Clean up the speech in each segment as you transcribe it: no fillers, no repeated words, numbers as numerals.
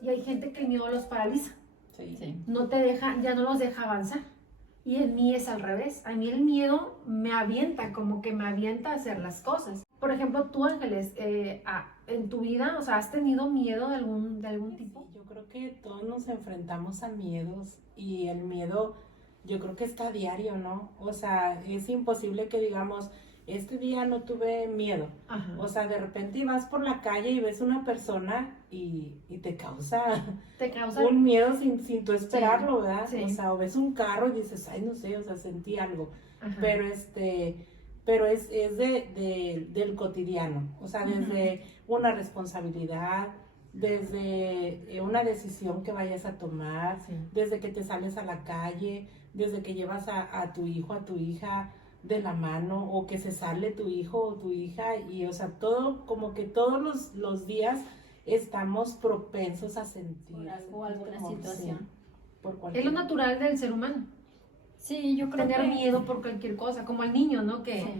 Y hay gente que el miedo los paraliza. Sí. No te deja, ya no los deja avanzar. Y en mí es al revés. A mí el miedo me avienta, como que me avienta a hacer las cosas. Por ejemplo, tú, Ángeles, en tu vida, o sea, ¿has tenido miedo de algún tipo? Sí, yo creo que todos nos enfrentamos a miedos y el miedo yo creo que está a diario, ¿no? O sea, es imposible que digamos, este día no tuve miedo. Ajá. O sea, de repente vas por la calle y ves una persona y Te causa... un miedo sin tú esperarlo, ¿verdad? Sí. O sea, o ves un carro y dices, ay, no sé, o sea, sentí algo. Ajá. Pero es del cotidiano, o sea, desde una responsabilidad, desde una decisión que vayas a tomar, Sí. desde que te sales a la calle, desde que llevas a tu hijo, a tu hija de la mano, o que se sale tu hijo o tu hija, y o sea, todo, como que todos los días estamos propensos a sentir por algo, alguna temor, situación. sí, por Es cualquier... lo natural del ser humano. Sí, yo creo Tener que miedo por cualquier cosa, como el niño, ¿no? Que sí.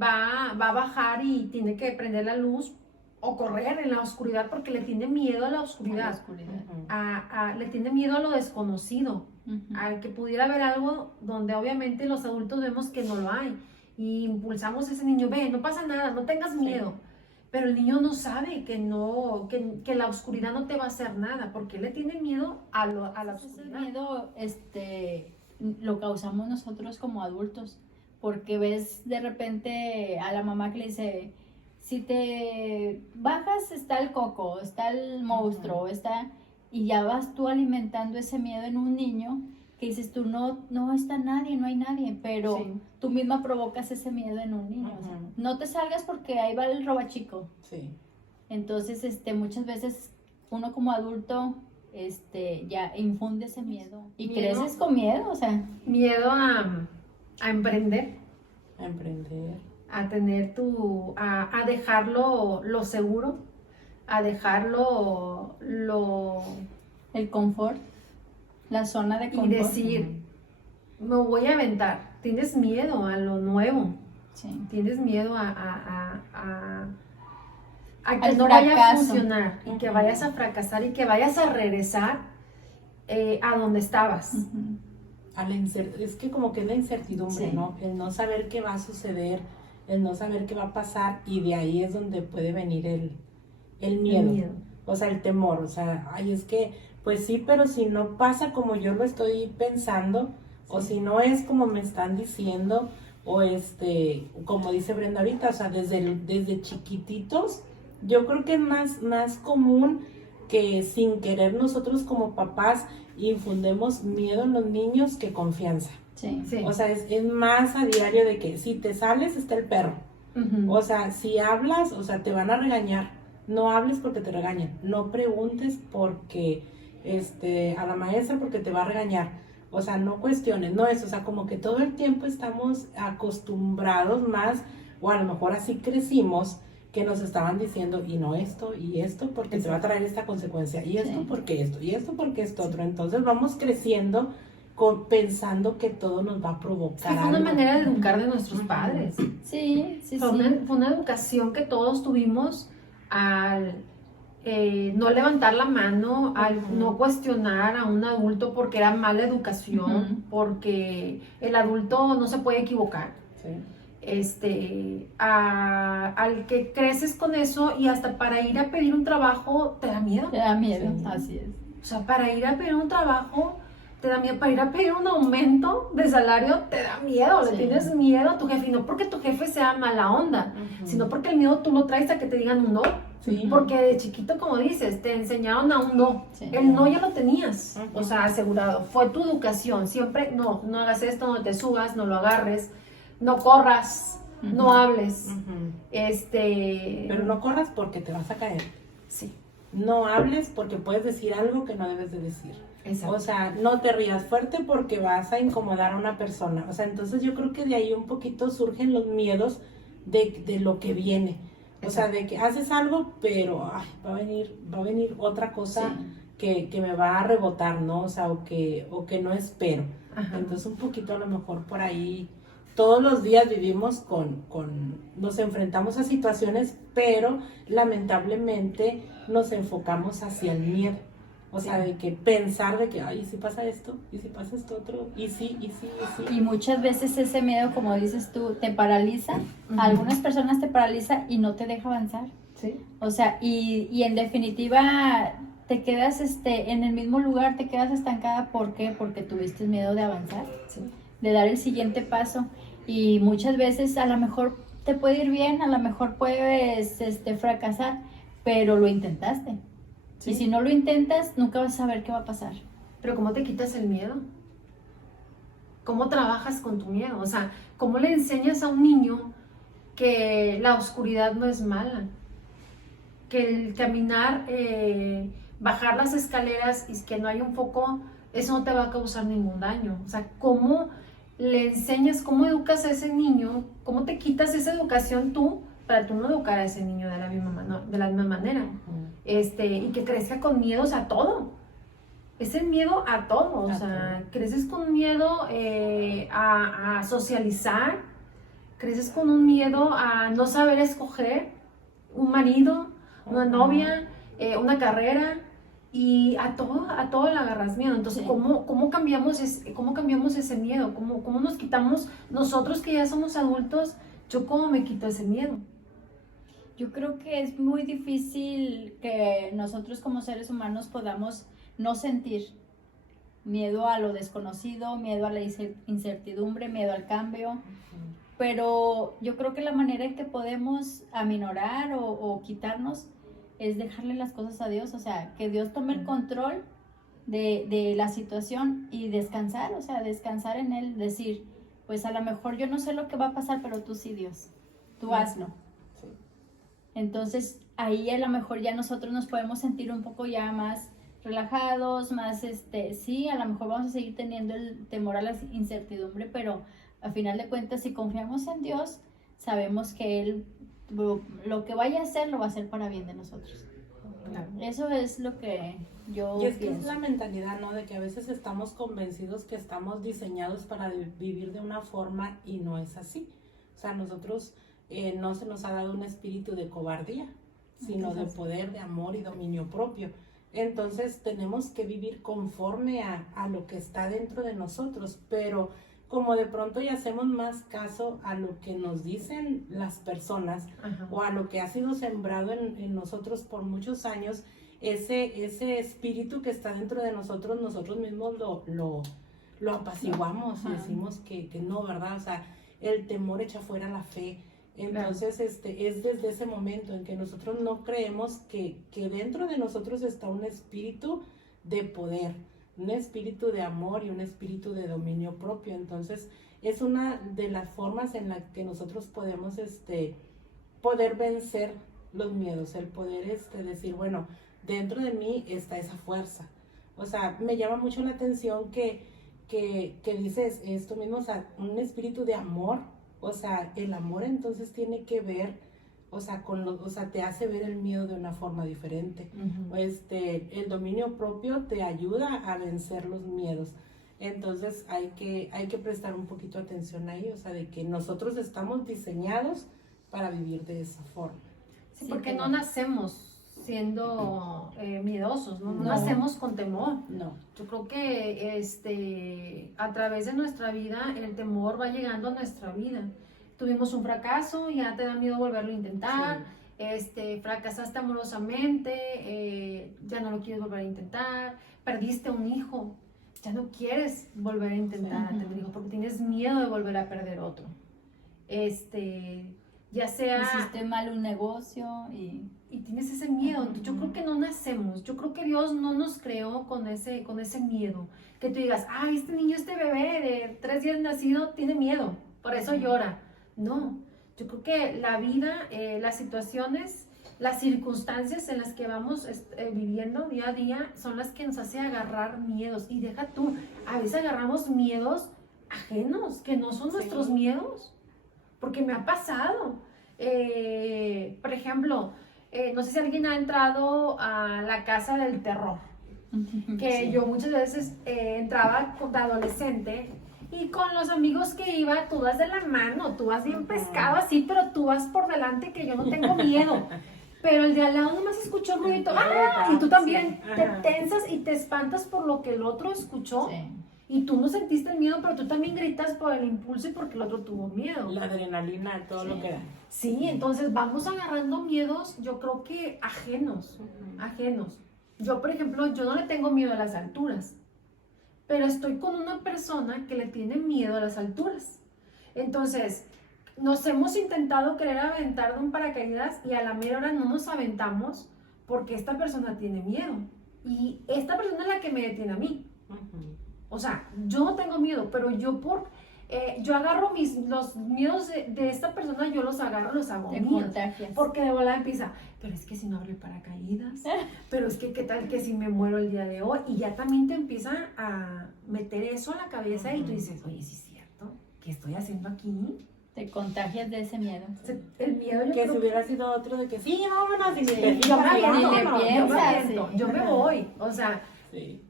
va a bajar y tiene que prender la luz o correr en la oscuridad porque le tiene miedo a la A la oscuridad. oscuridad. Le tiene miedo a lo desconocido, Ujú. a que pudiera haber algo donde obviamente los adultos vemos que no lo hay y impulsamos a ese niño, ve, no pasa nada, no tengas miedo. Pero el niño no sabe que la oscuridad no te va a hacer nada, porque le tiene miedo a la Ese oscuridad. miedo, lo causamos nosotros como adultos, porque ves de repente a la mamá que le dice, si te bajas está el coco, está el monstruo, está, y ya vas tú alimentando ese miedo en un niño, que dices tú, no está nadie, no hay nadie, pero Sí. tú misma provocas ese miedo en un niño. O sea, no te salgas porque ahí va el robachico. Sí. Entonces, muchas veces uno como adulto, ya infunde ese miedo y Miedo. creces con miedo, o sea, Miedo a emprender, A emprender. a tener a dejarlo lo seguro, a dejarlo el confort, la zona de y confort. decir, me voy a aventar. Tienes miedo a lo nuevo, Sí. tienes miedo a que Al no vaya a fracaso. funcionar y que vayas a fracasar y que vayas a regresar a donde estabas. Ujú. Es que como que es la incertidumbre, Sí. ¿no? El no saber qué va a suceder, el no saber qué va a pasar, y de ahí es donde puede venir el miedo. O sea, el temor, o sea, ay, es que, pues sí, pero si no pasa como yo lo estoy pensando, o si no es como me están diciendo, o como dice Brenda ahorita, o sea, desde chiquititos, yo creo que es más común que sin querer nosotros como papás infundemos miedo en los niños que confianza. Sí. Sí. O sea, es más a diario de que si te sales está el perro. Ujú. O sea, si hablas, o sea, te van a regañar. No hables porque te regañan. No preguntes porque, a la maestra porque te va a regañar. O sea, no cuestiones, no es, o sea, como que todo el tiempo estamos acostumbrados más, o a lo mejor así crecimos, que nos estaban diciendo, y no esto, y esto, porque te va a traer esta consecuencia, y esto, Sí. porque esto, y esto, porque esto otro. Entonces vamos creciendo pensando que todo nos va a Es provocar que fue una algo. manera de educar de nuestros padres. Sí, sí, Fue una educación que todos tuvimos al no levantar la mano, al no cuestionar a un adulto porque era mala educación, porque el adulto no se puede equivocar. Sí. Al que creces con eso y hasta para ir a pedir un trabajo te da miedo. Te da miedo, Sí. así es. O sea, para ir a pedir un trabajo te da miedo, para ir a pedir un aumento de salario te da miedo, Sí. le tienes miedo a tu jefe, y no porque tu jefe sea mala onda, sino porque el miedo tú lo traes a que te digan un no. Sí. Porque de chiquito, como dices, te enseñaron a un no. Sí. El no ya lo tenías, o sea, asegurado. Fue tu educación. Siempre, no hagas esto, no te subas, no lo agarres, no corras, no hables. Pero no corras porque te vas a caer. Sí, No hables porque puedes decir algo que no debes de decir. exacto. O sea, no te rías fuerte porque vas a incomodar a una persona. O sea, entonces yo creo que de ahí un poquito surgen los miedos de lo que viene. O sea, de que haces algo, pero ay, va a venir otra cosa que me va a rebotar, ¿no? O sea, o que no espero. Ajá. Entonces un poquito a lo mejor por ahí, todos los días vivimos nos enfrentamos a situaciones, pero lamentablemente nos enfocamos hacia el miedo. O sea, de que pensar de que, ay, ¿y si pasa esto? ¿Y si pasa esto otro? ¿Y sí? Y muchas veces ese miedo, como dices tú, te paraliza. Ujú. A algunas personas te paraliza y no te deja avanzar. Sí. O sea, y en definitiva te quedas en el mismo lugar, te quedas estancada. ¿Por qué? Porque tuviste miedo de avanzar, Sí. de dar el siguiente paso. Y muchas veces a lo mejor te puede ir bien, a lo mejor puedes fracasar, pero lo intentaste. Sí. Y si no lo intentas, nunca vas a saber qué va a pasar. Pero ¿cómo te quitas el miedo? ¿Cómo trabajas con tu miedo? O sea, ¿cómo le enseñas a un niño que la oscuridad no es mala? Que el caminar, bajar las escaleras y que no hay un foco, eso no te va a causar ningún daño. O sea, ¿cómo le enseñas, cómo educas a ese niño? ¿Cómo te quitas esa educación tú para tú no educar a ese niño de la misma manera? Y que crezca con miedos a todo. Es el miedo a todo, o sea, creces con miedo a socializar, creces con un miedo a no saber escoger un marido, una novia, una carrera, y a todo le agarras miedo. Entonces, Sí. ¿cómo cambiamos ese miedo? ¿Cómo nos quitamos nosotros que ya somos adultos? ¿Yo cómo me quito ese miedo? Yo creo que es muy difícil que nosotros como seres humanos podamos no sentir miedo a lo desconocido, miedo a la incertidumbre, miedo al cambio, pero yo creo que la manera en que podemos aminorar o quitarnos es dejarle las cosas a Dios, o sea, que Dios tome el control de la situación y descansar, o sea, descansar en Él, decir, pues a lo mejor yo no sé lo que va a pasar, pero tú sí, Dios, tú hazlo. Sí. Entonces ahí a lo mejor ya nosotros nos podemos sentir un poco ya más relajados, más sí, a lo mejor vamos a seguir teniendo el temor a la incertidumbre, pero a final de cuentas si confiamos en Dios, sabemos que Él lo que vaya a hacer, lo va a hacer para bien de nosotros. Claro. Eso es lo que yo Y es que es pienso. la mentalidad, ¿no? De que a veces estamos convencidos que estamos diseñados para vivir de una forma y no es así. O sea, nosotros no se nos ha dado un espíritu de cobardía, sino de poder, de amor y dominio propio. Entonces tenemos que vivir conforme a lo que está dentro de nosotros, pero como de pronto ya hacemos más caso a lo que nos dicen las personas, Ajá. o a lo que ha sido sembrado en nosotros por muchos años, ese espíritu que está dentro de nosotros mismos lo apaciguamos y Ajá. decimos que no, ¿verdad? O sea, el temor echa fuera la fe. Entonces, es desde ese momento en que nosotros no creemos que dentro de nosotros está un espíritu de poder, un espíritu de amor y un espíritu de dominio propio. Entonces, es una de las formas en la que nosotros podemos poder vencer los miedos, el poder decir, bueno, dentro de mí está esa fuerza. O sea, me llama mucho la atención que dices esto mismo, o sea, un espíritu de amor. O sea, el amor entonces tiene que ver, o sea, te hace ver el miedo de una forma diferente. Uh-huh. El dominio propio te ayuda a vencer los miedos. Entonces hay que prestar un poquito atención ahí, o sea, de que nosotros estamos diseñados para vivir de esa forma. Sí, porque no nacemos siendo miedosos, ¿no? No nacemos con temor. No. Yo creo que a través de nuestra vida el temor va llegando a nuestra vida. Tuvimos un fracaso, ya te da miedo volverlo a intentar. Sí. Fracasaste amorosamente, ya no lo quieres volver a intentar. Perdiste un hijo, ya no quieres volver a intentar tener hijo porque tienes miedo de volver a perder otro. Ya sea... Hiciste mal un negocio y tienes ese miedo. Yo creo que no nacemos. Yo creo que Dios no nos creó con ese miedo. Que tú digas, ay, este niño, este bebé de 3 días nacido tiene miedo, por eso llora. No, yo creo que la vida, las situaciones, las circunstancias en las que vamos viviendo día a día son las que nos hace agarrar miedos. Y deja tú, a veces agarramos miedos ajenos, que no son nuestros miedos. Porque me ha pasado. Por ejemplo, no sé si alguien ha entrado a la casa del terror, que yo muchas veces entraba de adolescente y con los amigos que iba, tú vas de la mano, tú vas bien pescado así, pero tú vas por delante que yo no tengo miedo. pero el de al lado nomás escuchó el ruidito, ¡ah! Y tú también te tensas y te espantas por lo que el otro escuchó. Sí. Y tú no sentiste el miedo, pero tú también gritas por el impulso y porque el otro tuvo miedo. La adrenalina, todo lo que da. Sí, entonces vamos agarrando miedos, yo creo que ajenos. Yo, por ejemplo, yo no le tengo miedo a las alturas, pero estoy con una persona que le tiene miedo a las alturas. Entonces, nos hemos intentado querer aventar de un paracaídas y a la mera hora no nos aventamos porque esta persona tiene miedo. Y esta persona es la que me detiene a mí. O sea, yo no tengo miedo, pero yo agarro los miedos de esta persona, yo los agarro, los hago Te míos. contagias. Porque de volada empieza, pero es que si no abro el paracaídas, pero es que qué tal que si me muero el día de hoy. Y ya también te empieza a meter eso a la cabeza y tú dices, oye, sí es cierto, ¿qué estoy haciendo aquí? Te contagias de ese miedo. El miedo yo Que creo si hubiera sido otro de que sí, vámonos, y ni Sí. te digo, Ay, Ni no, le no, piensas, yo me sí. voy, o sea, sí.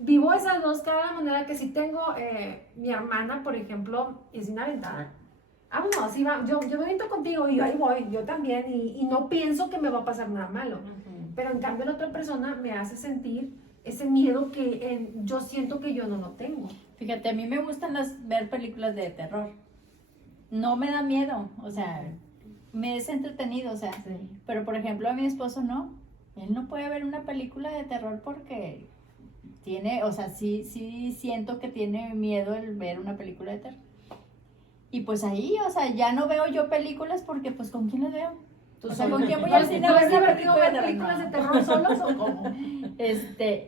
vivo esas dos cada manera que si tengo, mi hermana, por ejemplo, es una aventada. Vámonos, sí, yo me aviento contigo y ahí voy, yo también, y no pienso que me va a pasar nada malo. Pero en cambio la otra persona me hace sentir ese miedo que yo siento que yo no lo tengo. Fíjate, a mí me gustan ver películas de terror. No me da miedo, o sea, me es entretenido, o sea, pero por ejemplo a mi esposo no. Él no puede ver una película de terror porque tiene, o sea, sí siento que tiene miedo el ver una película de terror. Y pues ahí, o sea, ya no veo yo películas porque pues ¿con quién las veo? O sea, ¿con quién voy al cine a ver una película de películas de terror? terror solos o cómo?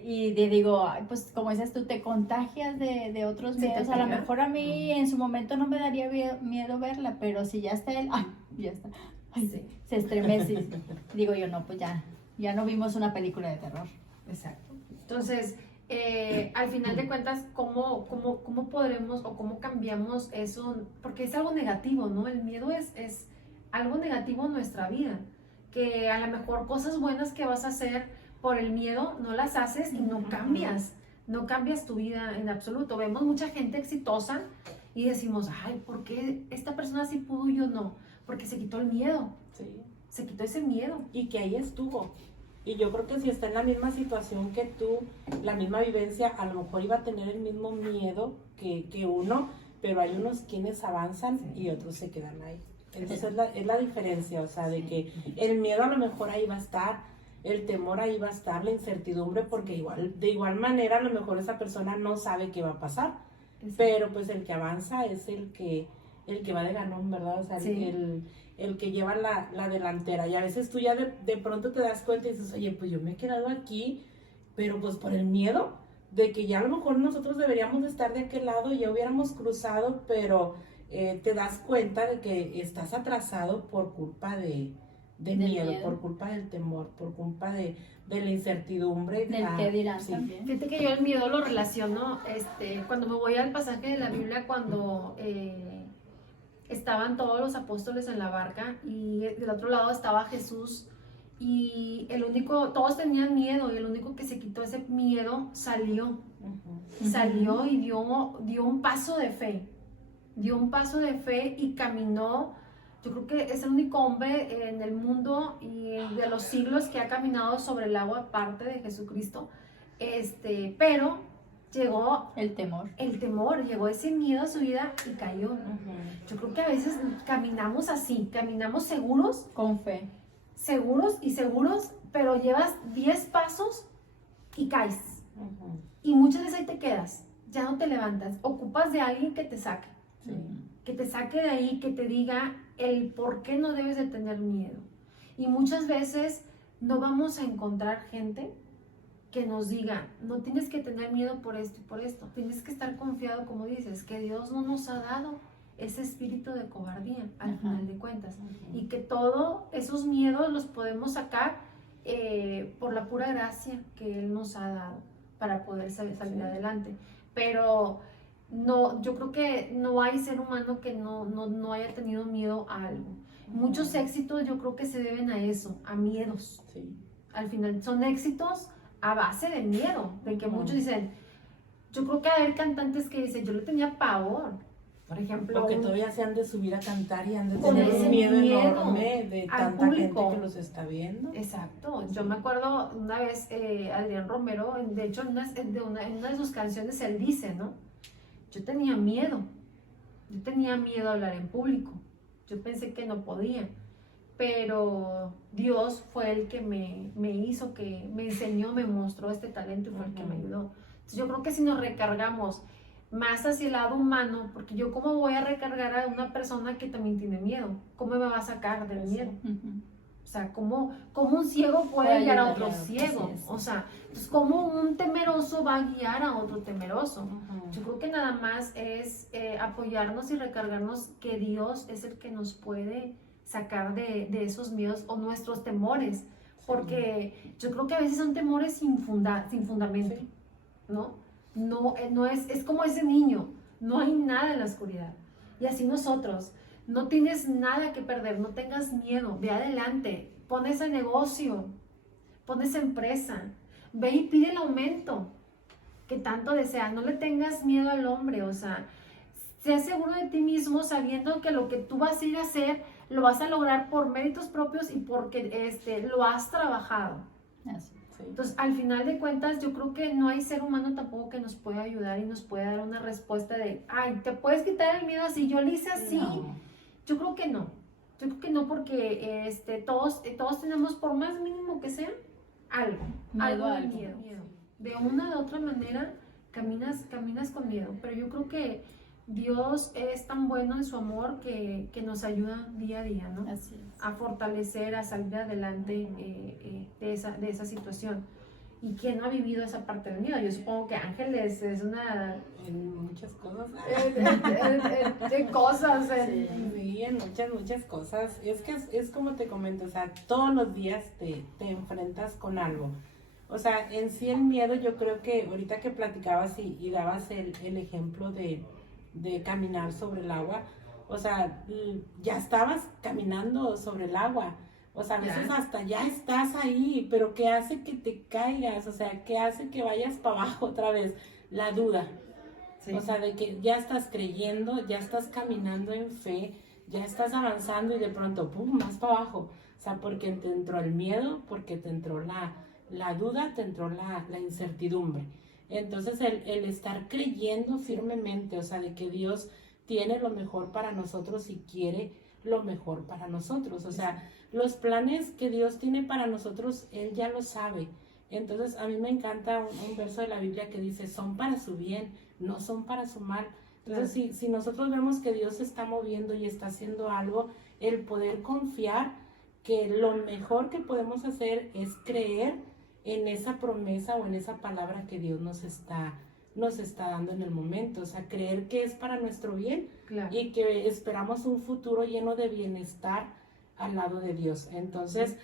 Y digo, ay, pues como dices tú, te contagias de otros Sí, te miedos. A lo pega. mejor a mí en su momento no me daría miedo verla, pero si ya está él, ay, ya está. Ay, Sí. se estremece. Digo yo, no, pues ya no vimos una película de terror. Exacto. Entonces, al final de cuentas, ¿cómo podremos o cómo cambiamos eso? Porque es algo negativo, ¿no? El miedo es algo negativo en nuestra vida. Que a lo mejor cosas buenas que vas a hacer por el miedo no las haces y no cambias. No cambias tu vida en absoluto. Vemos mucha gente exitosa y decimos, ay, ¿por qué esta persona sí pudo y yo no? Porque se quitó el miedo. Sí. Se quitó ese miedo. Y que ahí estuvo. Y yo creo que si está en la misma situación que tú, la misma vivencia, a lo mejor iba a tener el mismo miedo que uno, pero hay unos quienes avanzan y otros se quedan ahí. Entonces es la diferencia, o sea, de que el miedo a lo mejor ahí va a estar, el temor ahí va a estar, la incertidumbre, porque de igual manera a lo mejor esa persona no sabe qué va a pasar, pero pues el que avanza es el que va de ganón, ¿verdad? O sea, Sí. el que lleva la delantera. Y a veces tú ya de pronto te das cuenta y dices, oye, pues yo me he quedado aquí, pero pues por el miedo de que ya a lo mejor nosotros deberíamos de estar de aquel lado, ya hubiéramos cruzado, pero te das cuenta de que estás atrasado por culpa de miedo, por culpa del temor, por culpa de la incertidumbre. Del qué dirán sí. también. Fíjate que yo el miedo lo relaciono, cuando me voy al pasaje de la Biblia, cuando estaban todos los apóstoles en la barca y del otro lado estaba Jesús y todos tenían miedo y el único que se quitó ese miedo salió y dio un paso de fe, y caminó. Yo creo que es el único hombre en el mundo y de los siglos que ha caminado sobre el agua aparte de Jesucristo, pero llegó El temor. llegó ese miedo a su vida y cayó. Yo creo que a veces caminamos así, caminamos seguros, Con fe. pero llevas 10 pasos y caes. Y muchas veces ahí te quedas, ya no te levantas, ocupas de alguien que te saque. Sí. Que te saque de ahí, que te diga el por qué no debes de tener miedo. Y muchas veces no vamos a encontrar gente que nos diga, no tienes que tener miedo por esto y por esto. Tienes que estar confiado, como dices, que Dios no nos ha dado ese espíritu de cobardía, al final de cuentas. Y que todos esos miedos los podemos sacar por la pura gracia que Él nos ha dado para poder salir adelante. Pero no, yo creo que no hay ser humano que no haya tenido miedo a algo. Muchos éxitos yo creo que se deben a eso, a miedos. Sí. Al final son éxitos a base de miedo, de que muchos dicen, yo creo que hay cantantes que dicen, yo le tenía pavor Por ejemplo, O que todavía se han de subir a cantar y han de Con tener ese un miedo miedo enorme de al tanta gente público. que los está viendo. Exacto, yo me acuerdo una vez Adrián Romero, de hecho en una de sus canciones él dice, ¿no? Yo tenía miedo a hablar en público, yo pensé que no podía, pero Dios fue el que me hizo, que me enseñó, me mostró este talento y fue el que me ayudó. Entonces yo creo que si nos recargamos más hacia el lado humano, porque yo cómo voy a recargar a una persona que también tiene miedo, ¿cómo me va a sacar del miedo? O sea, ¿cómo un ciego puede guiar a otro ciego? O sea, entonces, ¿cómo un temeroso va a guiar a otro temeroso? Yo creo que nada más es apoyarnos y recargarnos que Dios es el que nos puede sacar de esos miedos o nuestros temores, porque yo creo que a veces son temores sin fundamento, ¿no? No es como ese niño, no hay nada en la oscuridad. Y así nosotros, no tienes nada que perder, no tengas miedo, ve adelante, pon ese negocio, pon esa empresa, ve y pide el aumento que tanto deseas, no le tengas miedo al hombre, o sea, sé seguro de ti mismo sabiendo que lo que tú vas a ir a hacer lo vas a lograr por méritos propios y porque lo has trabajado. Así. Entonces, al final de cuentas, yo creo que no hay ser humano tampoco que nos pueda ayudar y nos pueda dar una respuesta de, ay, ¿te puedes quitar el miedo así? Yo lo hice así. No. Yo creo que no. Yo creo que no porque todos tenemos, por más mínimo que sea, algo de miedo. De una u otra manera caminas con miedo, pero yo creo que Dios es tan bueno en su amor que nos ayuda día a día, ¿no? Así es. A fortalecer, a salir adelante de esa situación. ¿Y quién no ha vivido esa parte del miedo? Yo supongo que Ángeles es una... En muchas cosas. de cosas. Sí, en muchas cosas. Es que es como te comento, o sea, todos los días te enfrentas con algo. O sea, en sí el miedo, yo creo que ahorita que platicabas y dabas el ejemplo de caminar sobre el agua, o sea, ya estabas caminando sobre el agua. O sea, a veces hasta ya estás ahí, pero ¿qué hace que te caigas? O sea, ¿qué hace que vayas para abajo otra vez? La duda. Sí. O sea, de que ya estás creyendo, ya estás caminando en fe, ya estás avanzando y de pronto, ¡pum!, más para abajo. O sea, porque te entró el miedo, porque te entró la duda, te entró la incertidumbre. Entonces, el estar creyendo firmemente, o sea, de que Dios tiene lo mejor para nosotros y quiere lo mejor para nosotros. O sea, los planes que Dios tiene para nosotros, Él ya lo sabe. Entonces, a mí me encanta un verso de la Biblia que dice, son para su bien, no son para su mal. Entonces, si nosotros vemos que Dios se está moviendo y está haciendo algo, el poder confiar que lo mejor que podemos hacer es creer en esa promesa o en esa palabra que Dios nos está dando en el momento. O sea, creer que es para nuestro bien y que esperamos un futuro lleno de bienestar al lado de Dios. Entonces,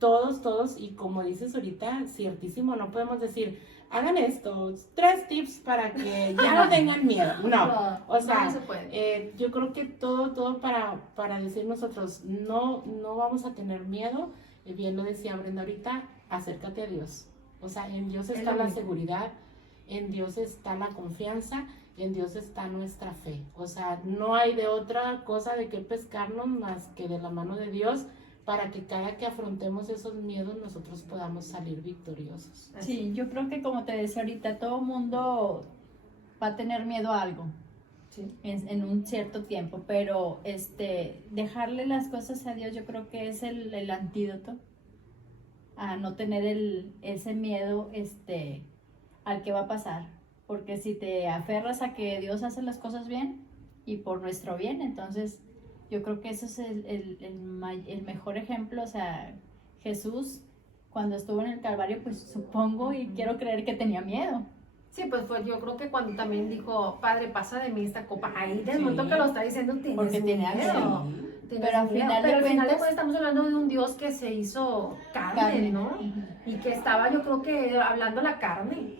todos, y como dices ahorita, ciertísimo, no podemos decir, hagan esto, 3 tips para que ya no tengan miedo. No, o sea, no se puede. Yo creo que todo para decir nosotros, no vamos a tener miedo. Bien lo decía Brenda ahorita, acércate a Dios. O sea, en Dios está la seguridad, en Dios está la confianza, en Dios está nuestra fe. O sea, no hay de otra cosa de qué pescarnos más que de la mano de Dios para que cada que afrontemos esos miedos nosotros podamos salir victoriosos. Sí, yo creo que como te decía ahorita, todo mundo va a tener miedo a algo. Sí. En un cierto tiempo, pero dejarle las cosas a Dios yo creo que es el antídoto a no tener ese miedo al que va a pasar, porque si te aferras a que Dios hace las cosas bien y por nuestro bien, entonces yo creo que eso es el mejor ejemplo. O sea, Jesús cuando estuvo en el Calvario, pues supongo y quiero creer que tenía miedo. Sí, pues yo creo que cuando también dijo, Padre, pasa de mí esta copa, ahí del momento que lo está diciendo, tienes porque tiene miedo. Pero al final de cuentas estamos hablando de un Dios que se hizo carne, ¿no? Y que estaba, yo creo que hablando la carne,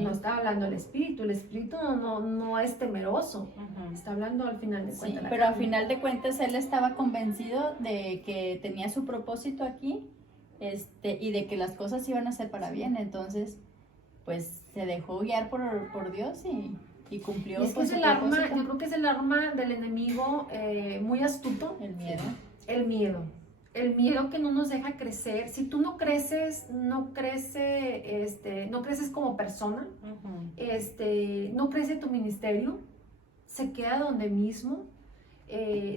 no estaba hablando el espíritu no es temeroso, está hablando al final de cuentas. Sí, pero al final de cuentas él estaba convencido de que tenía su propósito aquí, y de que las cosas iban a ser para bien, entonces pues se dejó guiar por Dios y Y cumplió Y es que con es su el arma, propósito. yo creo que es el arma del enemigo muy astuto, El miedo. el miedo. El miedo que no nos deja crecer. Si tú no creces, no creces como persona, no crece tu ministerio, se queda donde mismo.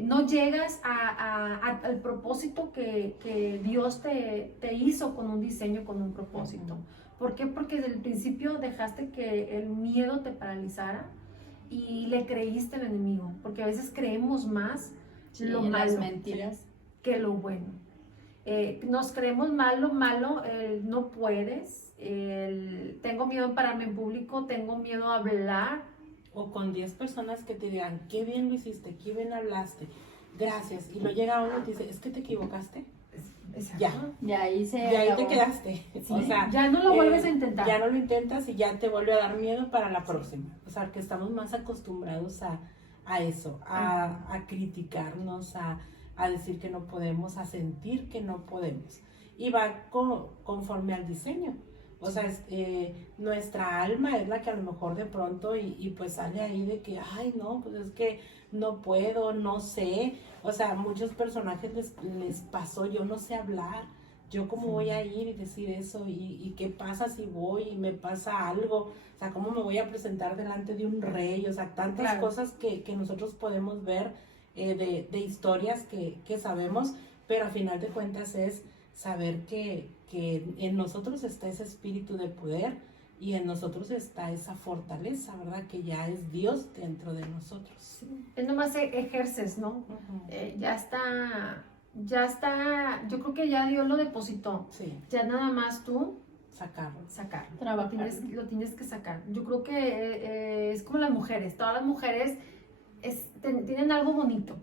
No llegas al propósito que Dios te hizo con un diseño, con un propósito. ¿Por qué? Porque desde el principio dejaste que el miedo te paralizara y le creíste al enemigo, porque a veces creemos más Sí, lo en las malo mentiras. que lo bueno. Nos creemos mal lo malo, no puedes, tengo miedo de pararme en público, tengo miedo a hablar. O con 10 personas que te digan, qué bien lo hiciste, qué bien hablaste, gracias. Y lo llega uno y te dice, es que te equivocaste. Exacto. Ya. Y ahí se Y ahí te acabó. quedaste. Sí, O sea, ya no lo vuelves a intentar. Ya no lo intentas y ya te vuelve a dar miedo para la próxima. O sea, que estamos más acostumbrados a eso, a criticarnos, a decir que no podemos, a sentir que no podemos. Y va conforme al diseño. O sea, nuestra alma es la que a lo mejor de pronto y pues sale ahí de que, ay, no, pues es que no puedo, no sé. O sea, a muchos personajes les pasó, yo no sé hablar. Yo cómo voy a ir y decir eso y qué pasa si voy y me pasa algo. O sea, cómo me voy a presentar delante de un rey. O sea, tantas cosas que nosotros podemos ver de historias que sabemos, pero a final de cuentas es saber que en nosotros está ese espíritu de poder y en nosotros está esa fortaleza, ¿verdad? Que ya es Dios dentro de nosotros. Sí. Es nomás ejerces, ¿no? Ya está, yo creo que ya Dios lo depositó. Sí, Ya nada más tú sacarlo. sacarlo. Trabajar. Lo tienes que sacar. Yo creo que es como las mujeres. Todas las mujeres tienen algo bonito.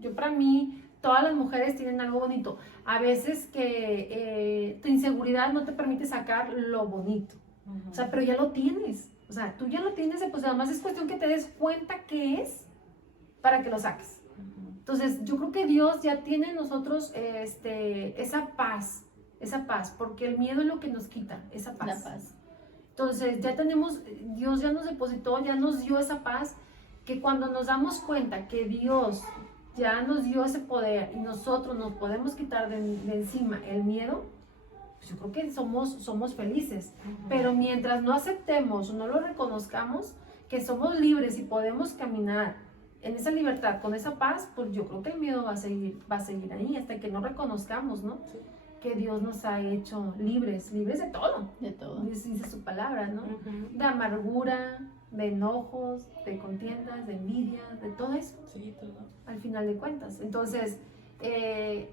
Yo para mí, todas las mujeres tienen algo bonito. A veces que tu inseguridad no te permite sacar lo bonito. O sea, pero ya lo tienes. O sea, tú ya lo tienes, pues además es cuestión que te des cuenta qué es para que lo saques. Entonces, yo creo que Dios ya tiene en nosotros esa paz, porque el miedo es lo que nos quita, esa paz. La paz. Entonces, ya tenemos, Dios ya nos depositó, ya nos dio esa paz, que cuando nos damos cuenta que Dios ya nos dio ese poder y nosotros nos podemos quitar de encima el miedo, pues yo creo que somos felices. Pero mientras no aceptemos o no lo reconozcamos, que somos libres y podemos caminar en esa libertad, con esa paz, pues yo creo que el miedo va a seguir ahí hasta que no reconozcamos, ¿no? Sí. Que Dios nos ha hecho libres de todo. De todo. Dice su palabra, ¿no? De amargura, de enojos, de contiendas, de envidia, de todo eso, Sí, todo. al final de cuentas. Entonces,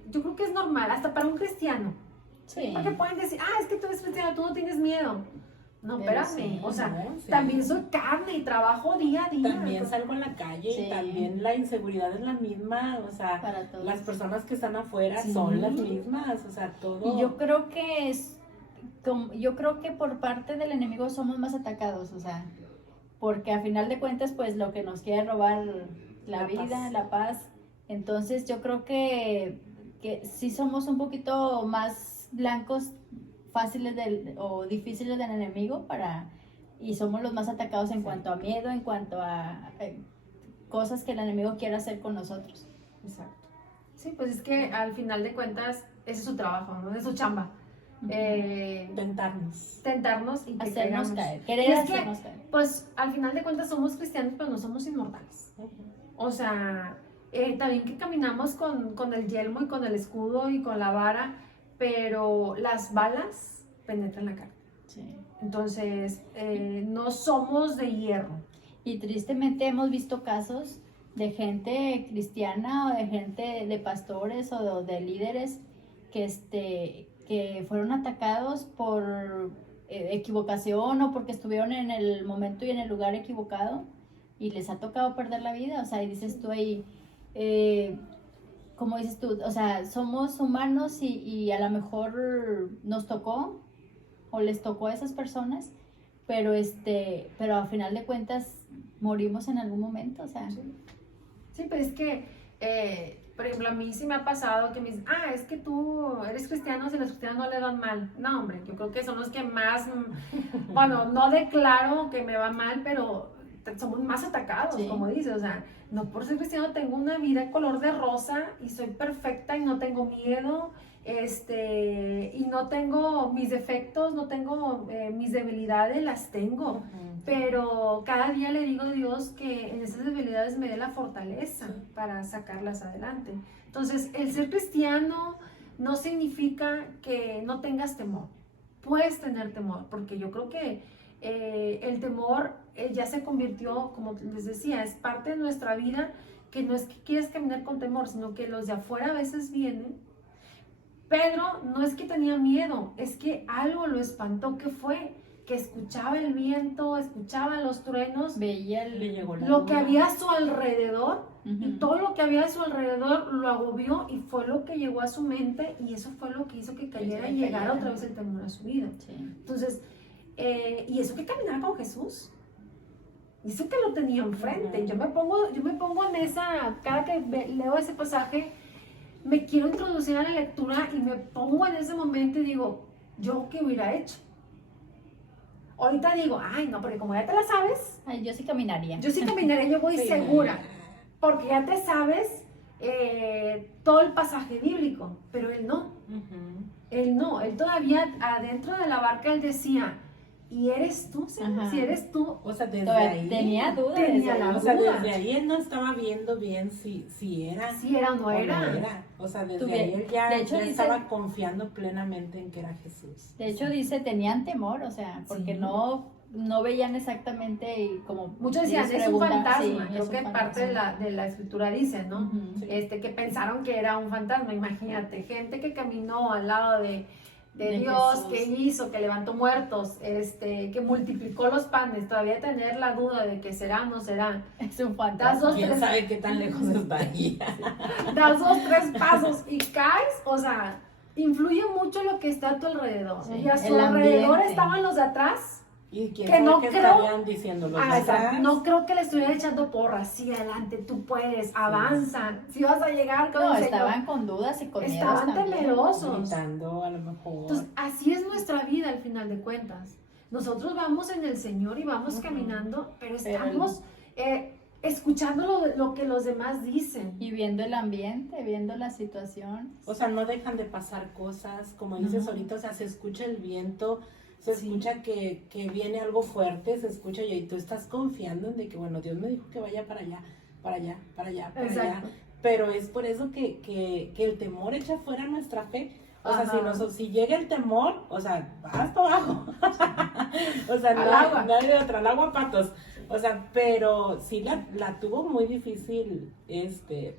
yo creo que es normal, hasta para un cristiano. Sí. Porque pueden decir, es que tú eres cristiano, tú no tienes miedo. No, Pero espérame, sí, o sea, no, sí. también soy carne y trabajo día a día. También salgo a la calle Sí. y también la inseguridad es la misma, o sea, Para todos. las personas que están afuera Sí. son las mismas, o sea, todo. Y yo creo que yo creo que por parte del enemigo somos más atacados, o sea, porque a final de cuentas, pues lo que nos quiere robar la vida, paz. la paz. Entonces yo creo que sí somos un poquito más blancos, fáciles o difíciles del enemigo y somos los más atacados en cuanto a miedo, en cuanto a cosas que el enemigo quiere hacer con nosotros. Exacto. Sí, pues es que al final de cuentas, ese es su trabajo, ¿no? Es su chamba. Tentarnos y que Hacernos caigamos. caer, Y querer es que, hacernos caer. pues al final de cuentas somos cristianos, pero no somos inmortales. O sea, también que caminamos con el yelmo y con el escudo y con la vara, pero las balas penetran la carne. Sí. Entonces, no somos de hierro. Y tristemente hemos visto casos de gente cristiana o de gente de pastores o de líderes que fueron atacados por equivocación o porque estuvieron en el momento y en el lugar equivocado y les ha tocado perder la vida. O sea, y dices tú ahí, como dices tú, o sea, somos humanos y a lo mejor nos tocó o les tocó a esas personas, pero a final de cuentas morimos en algún momento, o sea. Sí, pero es que, por ejemplo, a mí sí me ha pasado que me dicen, es que tú eres cristiano, si los cristianos no le van mal. No, hombre, yo creo que son los que más, bueno, no declaro que me va mal, pero somos más atacados, Sí. como dices, o sea, no por ser cristiano tengo una vida color de rosa y soy perfecta y no tengo miedo, y no tengo mis defectos, no tengo mis debilidades, las tengo, Ujú. pero cada día le digo a Dios que en esas debilidades me dé la fortaleza Sí. para sacarlas adelante. Entonces, el ser cristiano no significa que no tengas temor. Puedes tener temor, porque yo creo que el temor ya se convirtió, como les decía, es parte de nuestra vida, que no es que quieres caminar con temor, sino que los de afuera a veces vienen. Pedro no es que tenía miedo, es que algo lo espantó. ¿Qué fue? Que escuchaba el viento, escuchaba los truenos, Veía Le llegó la lo que duda. había a su alrededor, Ujú. y todo lo que había a su alrededor lo agobió y fue lo que llegó a su mente, y eso fue lo que hizo que cayera y llegara otra vez el temor a su vida. Sí. Entonces, y eso que caminaba con Jesús, eso que lo tenía enfrente. Ujú. Yo me pongo en esa, cada que leo ese pasaje, me quiero introducir a la lectura y me pongo en ese momento y digo, ¿yo qué hubiera hecho? Ahorita digo, ay, no, porque como ya te la sabes, Ay, yo sí caminaría. yo sí caminaré, yo voy Sí. segura, porque ya te sabes todo el pasaje bíblico, pero él no. Ujú. Él no, él todavía adentro de la barca él decía, ¿y eres tú, Señor? Ajá. Si eres tú. O sea, desde Todavía ahí. tenía dudas. Tenía desde la ahí. O sea, duda. desde ahí él no estaba viendo bien si era Si era o no o era. no era. O sea, desde Tuve- ahí él ya, de hecho, ya dice- estaba confiando plenamente en que era Jesús. De hecho, dice, tenían temor, o sea, porque Sí. no veían exactamente y como... Muchos decían, ellos es un preguntan, fantasma. sí, Creo es que un parte fantasma. de la escritura dice, ¿no? Ujú. Sí. Que pensaron que era un fantasma. Imagínate, gente que caminó al lado de De Dios, Jesús. que hizo, que levantó muertos, que multiplicó los panes, todavía tener la duda de que será o no será. Es un Das fantasma. dos, ¿Quién tres, sabe qué tan lejos estaría? das 2, 3 pasos y caes, o sea, influye mucho lo que está a tu alrededor. Sí, Y a su el alrededor ambiente. estaban los de atrás. ¿Y quién Que sabe no qué creo- estarían diciendo los de Ah, exacto. atrás? No creo que le estuvieran echando porras. Sí, adelante, tú puedes, avanza. Si vas a llegar con No, el Señor. estaban con dudas y con miedos Estaban también. temerosos. Gritando a lo mejor. Entonces, así es nuestra vida al final de cuentas. Nosotros vamos en el Señor y vamos Ujú. caminando, pero Pero el- estamos escuchando lo que los demás dicen. Y viendo el ambiente, viendo la situación. O sea, no dejan de pasar cosas, como dices Ujú. ahorita, o sea, se escucha el viento, se Sí. escucha que viene algo fuerte, se escucha y tú estás confiando en de que, bueno, Dios me dijo que vaya para allá, para allá, para allá, para allá. Exacto. Pero es por eso que el temor echa fuera nuestra fe. O sea, Ajá. si llega el temor, o sea, vas para abajo. O sea, Al agua. no hay de otra, al agua patos. O sea, pero sí la tuvo muy difícil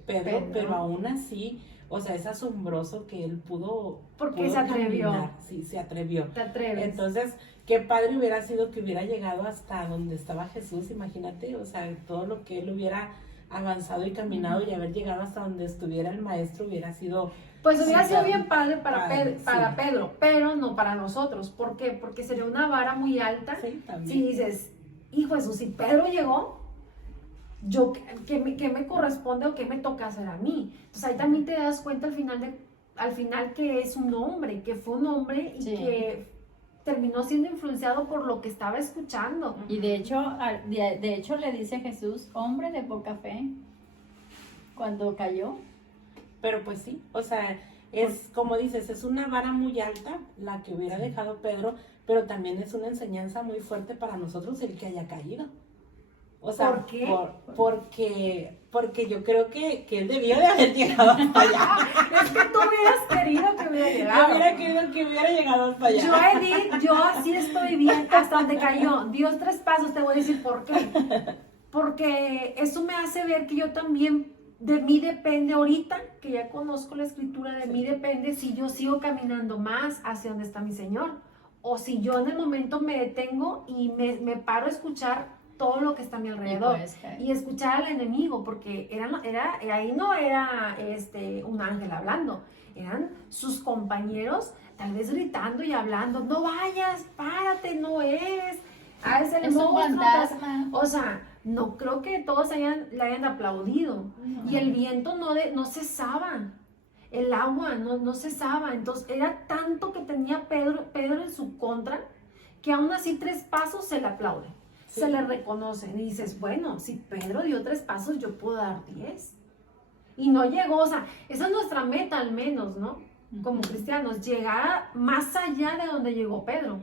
Pedro, pero aún así, o sea, es asombroso que él pudo Porque se atrevió. caminar. Sí, se atrevió. Te atreves. Entonces, qué padre hubiera sido que hubiera llegado hasta donde estaba Jesús, imagínate, o sea, todo lo que él hubiera avanzado y caminado y haber llegado hasta donde estuviera el maestro hubiera sido... Pues hubiera Sí, sido claro. bien padre para, Padre, para sí. Pedro, pero no para nosotros. ¿Por qué? Porque sería una vara muy alta. Sí, también. Si dices, hijo Jesús, si Pedro llegó, yo, ¿qué me corresponde o qué me toca hacer a mí? Entonces ahí también te das cuenta al final que es un hombre, que fue un hombre y Sí. que terminó siendo influenciado por lo que estaba escuchando. Y de hecho le dice Jesús, hombre de poca fe, cuando cayó. Pero pues sí, o sea, es como dices, es una vara muy alta la que hubiera dejado Pedro, pero también es una enseñanza muy fuerte para nosotros el que haya caído. O sea, ¿Por qué? porque yo creo que él debió de haber llegado hasta allá. Es que tú hubieras querido que hubiera Yo llegado. hubiera querido que hubiera llegado hasta allá. Yo, Edith, yo así estoy bien hasta donde cayó. Dios 3 pasos, te voy a decir por qué. Porque eso me hace ver que yo también, de mí depende ahorita, que ya conozco la escritura, de mí depende si yo sigo caminando más hacia donde está mi Señor. O si yo en el momento me detengo y me paro a escuchar todo lo que está a mi alrededor. puedes caer. Y escuchar al enemigo, porque ahí no era un ángel hablando, eran sus compañeros tal vez gritando y hablando, no vayas, párate, no es, es el Es un monstruo, fantasma. o sea, no creo que todos le hayan aplaudido. No. Y el viento no cesaba, el agua no cesaba, entonces era tanto que tenía Pedro en su contra, que aún así 3 pasos se le aplaude. se le reconoce. Y dices, bueno, si Pedro dio 3 pasos, yo puedo dar 10. Y no llegó, o sea, esa es nuestra meta al menos, ¿no? Como cristianos, llegar más allá de donde llegó Pedro.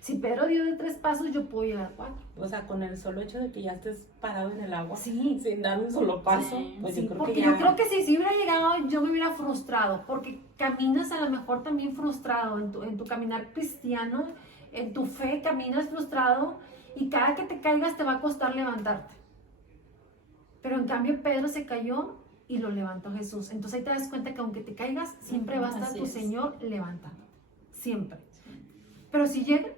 Si Pedro dio de 3 pasos, yo puedo llegar a 4. O sea, con el solo hecho de que ya estés parado en el agua, Sí. sin dar un solo paso, Sí, pues Sí, yo creo porque que ya... yo creo que si hubiera llegado, yo me hubiera frustrado, porque caminas a lo mejor también frustrado en tu caminar cristiano, en tu fe caminas frustrado y cada que te caigas te va a costar levantarte. Pero en cambio Pedro se cayó y lo levantó Jesús. Entonces ahí te das cuenta que aunque te caigas, siempre va a estar Así tu es. Señor levantándote. Siempre. Pero si llega,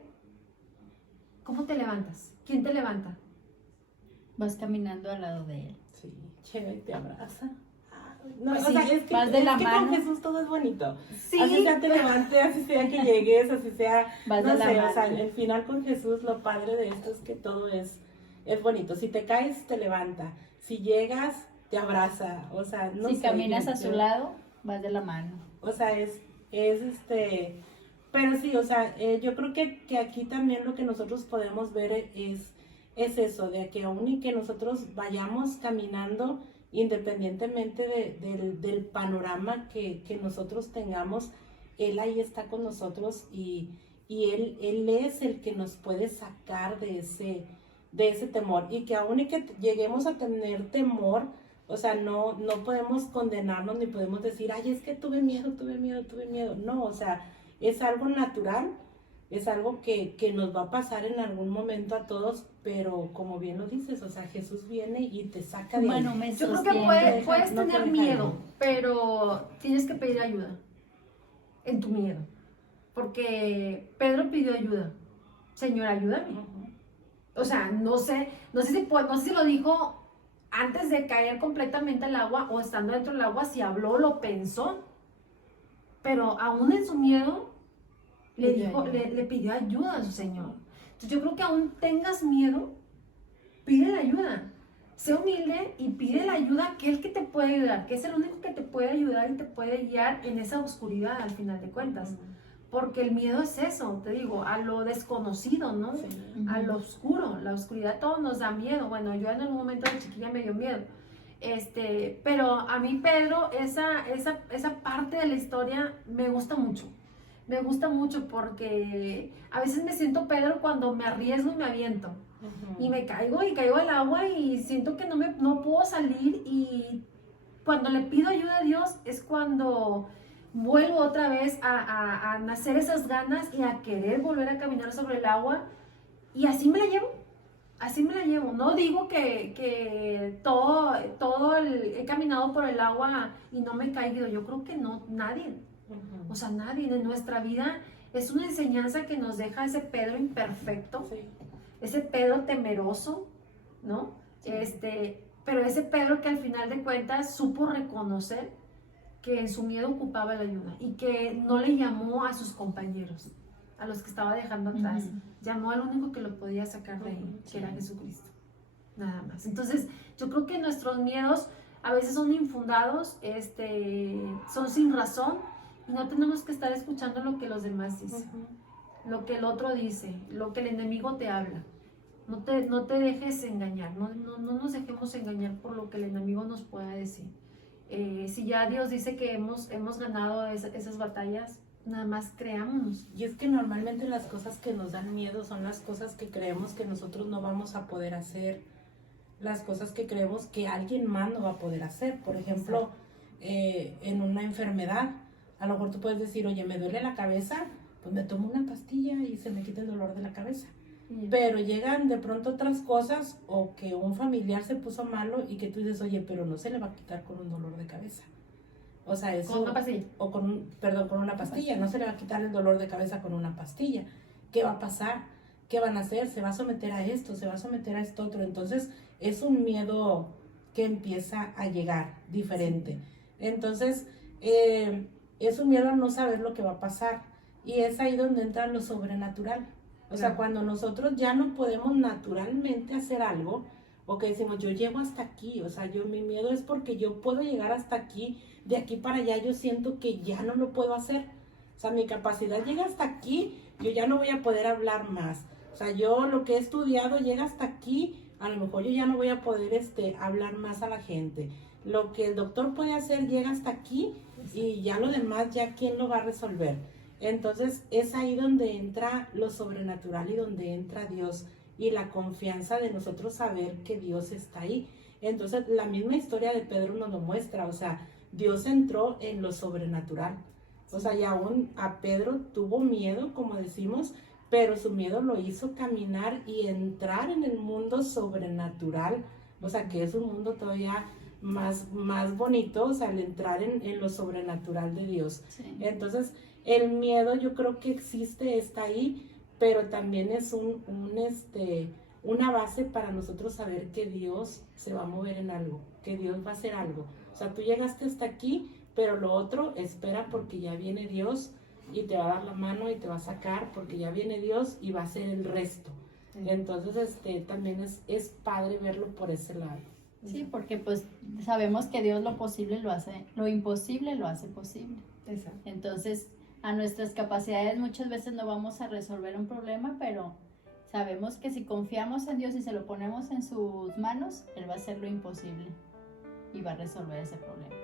¿cómo te levantas? ¿Quién te levanta? Vas caminando al lado de él. Sí, llega y te abraza. No, Pues o sea, sí, es que, vas de la con mano. Jesús todo es bonito. Sí. Así sea te levantes, así sea que llegues, así sea, Vas no de la sé, mano. o sea, el final con Jesús, lo padre de esto es que todo es bonito. Si te caes, te levanta. Si llegas, te abraza. O sea, no Si sé, caminas yo- a su yo- lado, vas de la mano. O sea, pero sí, o sea, yo creo que aquí también lo que nosotros podemos ver es eso, de que aún y que nosotros vayamos caminando independientemente del panorama que nosotros tengamos, Él ahí está con nosotros y él es el que nos puede sacar de ese temor y que aún y que lleguemos a tener temor, o sea, no podemos condenarnos ni podemos decir, ay, es que tuve miedo. No, o sea, es algo natural, es algo que nos va a pasar en algún momento a todos, pero como bien lo dices, o sea, Jesús viene y te saca de Bueno, ahí. me Yo creo que sostiene. puedes No te tener deja miedo, ir. pero tienes que pedir ayuda en tu miedo. Porque Pedro pidió ayuda. Señor, ayúdame. Ujú. O sea, no sé si lo dijo antes de caer completamente al agua o estando dentro del agua, si habló, lo pensó. Pero aún en su miedo, le pidió ayuda a su Señor. Entonces yo creo que aún tengas miedo, pide la ayuda. Sé humilde y pide la ayuda que el que te puede ayudar, que es el único que te puede ayudar y te puede guiar en esa oscuridad al final de cuentas. Porque el miedo es eso, te digo, a lo desconocido, ¿no? Sí. A lo oscuro. La oscuridad todo nos da miedo. Bueno, yo en algún momento de chiquilla me dio miedo. Pero a mí, Pedro, esa parte de la historia me gusta mucho. Me gusta mucho porque a veces me siento Pedro cuando me arriesgo y me aviento. Ujú. Y me caigo al agua y siento que no puedo salir y cuando le pido ayuda a Dios es cuando vuelvo otra vez a nacer esas ganas y a querer volver a caminar sobre el agua y así me la llevo, no digo que he caminado por el agua y no me he caído, yo creo que no, nadie, Ujú. o sea, nadie en nuestra vida es una enseñanza que nos deja ese Pedro imperfecto, Sí. ese Pedro temeroso, ¿no? Sí. Pero ese Pedro que al final de cuentas supo reconocer que en su miedo ocupaba la ayuda y que no le llamó a sus compañeros, a los que estaba dejando atrás, Ujú. llamó al único que lo podía sacar de ahí, Ujú, que era sí. Jesucristo, nada más. Entonces, yo creo que nuestros miedos a veces son infundados, son sin razón y no tenemos que estar escuchando lo que los demás dicen. Ujú. Lo que el otro dice, lo que el enemigo te habla. No te dejes engañar, no nos dejemos engañar por lo que el enemigo nos pueda decir. Si ya Dios dice que hemos ganado esas batallas, nada más creámonos. Y es que normalmente las cosas que nos dan miedo son las cosas que creemos que nosotros no vamos a poder hacer, las cosas que creemos que alguien más no va a poder hacer. Por ejemplo, en una enfermedad, a lo mejor tú puedes decir, oye, me duele la cabeza, pues me tomo una pastilla y se me quita el dolor de la cabeza. Pero llegan de pronto otras cosas o que un familiar se puso malo y que tú dices, oye, pero no se le va a quitar con un dolor de cabeza. O sea, eso... Con una pastilla. O con una pastilla. No se le va a quitar el dolor de cabeza con una pastilla. ¿Qué va a pasar? ¿Qué van a hacer? ¿Se va a someter a esto? ¿Se va a someter a esto otro? Entonces, es un miedo que empieza a llegar diferente. Entonces, es un miedo a no saber lo que va a pasar. Y es ahí donde entra lo sobrenatural. O sea, cuando nosotros ya no podemos naturalmente hacer algo, o que decimos, yo llego hasta aquí, o sea, mi miedo es porque yo puedo llegar hasta aquí, de aquí para allá yo siento que ya no lo puedo hacer. O sea, mi capacidad llega hasta aquí, yo ya no voy a poder hablar más. sea, yo lo que he estudiado llega hasta aquí, a lo mejor yo ya no voy a poder hablar más a la gente. Lo que el doctor puede hacer llega hasta aquí y ya lo demás, ya quién lo va a resolver. Entonces es ahí donde entra lo sobrenatural y donde entra Dios y la confianza de nosotros saber que Dios está ahí. Entonces la misma historia de Pedro nos lo muestra, o sea, Dios entró en lo sobrenatural. O sea, y aún a Pedro tuvo miedo, como decimos, pero su miedo lo hizo caminar y entrar en el mundo sobrenatural. O sea, que es un mundo todavía más bonito, o sea, el entrar en lo sobrenatural de Dios. Sí. Entonces, el miedo yo creo que existe, está ahí, pero también es una base para nosotros saber que Dios se va a mover en algo, que Dios va a hacer algo. O sea, tú llegaste hasta aquí, pero lo otro espera porque ya viene Dios y te va a dar la mano y te va a sacar porque ya viene Dios y va a hacer el resto. Entonces, también es padre verlo por ese lado. Sí, porque pues sabemos que Dios lo posible lo hace, lo imposible lo hace posible. Exacto. Entonces, a nuestras capacidades muchas veces no vamos a resolver un problema, pero sabemos que si confiamos en Dios y se lo ponemos en sus manos, Él va a hacer lo imposible y va a resolver ese problema.